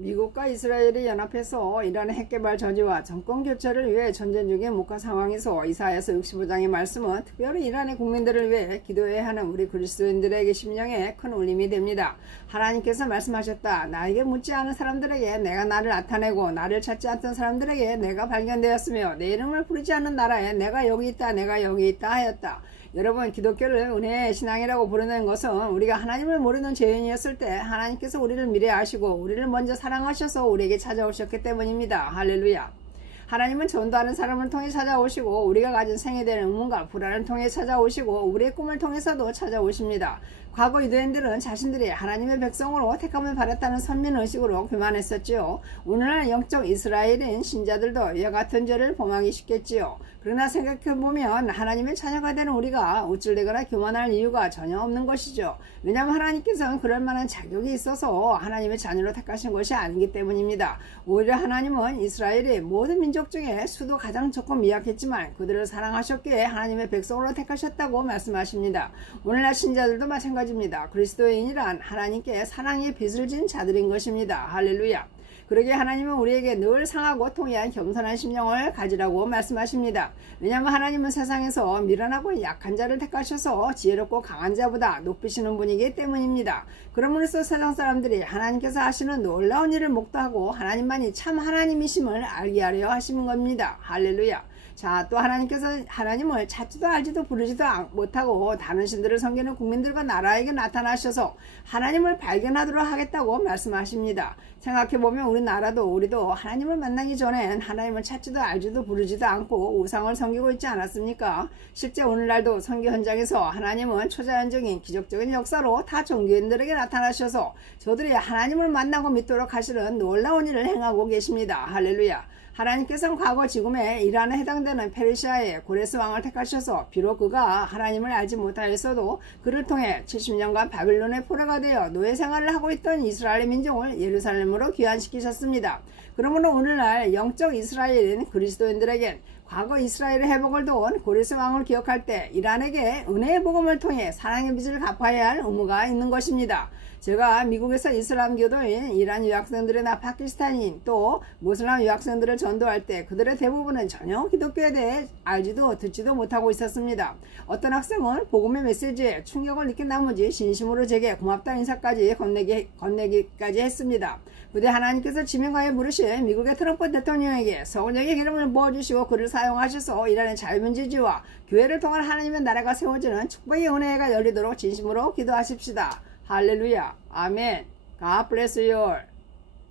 미국과 이스라엘이 연합해서 이란의 핵개발 저지와 정권 교체를 위해 전쟁 중인 목화 상황에서 이사야서 65장의 말씀은 특별히 이란의 국민들을 위해 기도해야 하는 우리 그리스도인들에게 심령에 큰 울림이 됩니다. 하나님께서 말씀하셨다. 나에게 묻지 않은 사람들에게 내가 나를 나타내고 나를 찾지 않던 사람들에게 내가 발견되었으며 내 이름을 부르지 않는 나라에 내가 여기 있다 내가 여기 있다 하였다. 여러분, 기독교를 은혜의 신앙이라고 부르는 것은 우리가 하나님을 모르는 죄인이었을 때 하나님께서 우리를 미리 아시고 우리를 먼저 사랑하셔서 우리에게 찾아오셨기 때문입니다. 할렐루야. 하나님은 전도하는 사람을 통해 찾아오시고 우리가 가진 생에 대한 의문과 불안을 통해 찾아오시고 우리의 꿈을 통해서도 찾아오십니다. 과거 유대인들은 자신들이 하나님의 백성으로 택함을 받았다는 선민의식으로 교만했었지요. 오늘날 영적 이스라엘인 신자들도 이와 같은 죄를 범하기 쉽겠지요. 그러나 생각해보면 하나님의 자녀가 되는 우리가 우쭐대거나 교만할 이유가 전혀 없는 것이죠. 왜냐하면 하나님께서는 그럴 만한 자격이 있어서 하나님의 자녀로 택하신 것이 아니기 때문입니다. 오히려 하나님은 이스라엘이 모든 민족 중에 수도 가장 적고 미약했지만 그들을 사랑하셨기에 하나님의 백성으로 택하셨다고 말씀하십니다. 오늘날 신자들도 마찬가지입니다. 그리스도인이란 하나님께 사랑의 빚을 진 자들인 것입니다. 할렐루야. 그러기에 하나님은 우리에게 늘 상하고 통이한 겸손한 심령을 가지라고 말씀하십니다. 왜냐하면 하나님은 세상에서 미련하고 약한 자를 택하셔서 지혜롭고 강한 자보다 높이시는 분이기 때문입니다. 그러므로써 세상 사람들이 하나님께서 하시는 놀라운 일을 목도하고 하나님만이 참 하나님이심을 알게 하려 하시는 겁니다. 할렐루야. 자, 또 하나님께서 하나님을 찾지도 알지도 부르지도 못하고 다른 신들을 섬기는 국민들과 나라에게 나타나셔서 하나님을 발견하도록 하겠다고 말씀하십니다. 생각해보면 우리도 하나님을 만나기 전엔 하나님을 찾지도 알지도 부르지도 않고 우상을 섬기고 있지 않았습니까? 실제 오늘날도 선교 현장에서 하나님은 초자연적인 기적적인 역사로 타 종교인들에게 나타나셔서 저들이 하나님을 만나고 믿도록 하시는 놀라운 일을 행하고 계십니다. 할렐루야. 하나님께서는 과거 지금의 이란에 해당되는 페르시아의 고레스 왕을 택하셔서 비록 그가 하나님을 알지 못하였어도 그를 통해 70년간 바빌론의 포로가 되어 노예 생활을 하고 있던 이스라엘 민족을 예루살렘으로 귀환시키셨습니다. 그러므로 오늘날 영적 이스라엘인 그리스도인들에겐 과거 이스라엘의 회복을 도운 고레스 왕을 기억할 때 이란에게 은혜의 복음을 통해 사랑의 빚을 갚아야 할 의무가 있는 것입니다. 제가 미국에서 이슬람 교도인 이란 유학생들이나 파키스탄인 또 무슬람 유학생들을 전도할 때 그들의 대부분은 전혀 기독교에 대해 알지도 듣지도 못하고 있었습니다. 어떤 학생은 복음의 메시지에 충격을 느낀 나머지 진심으로 제게 고맙다 인사까지 건네기까지 했습니다. 부디 하나님께서 지명하여 부르신 미국의 트럼프 대통령에게 서울역의 기름을 부어주시고 그를 사용하셔서 이란의 자유민주주의와 교회를 통한 하나님의 나라가 세워지는 축복의 은혜가 열리도록 진심으로 기도하십시다. 할렐루야. 아멘. God bless you all.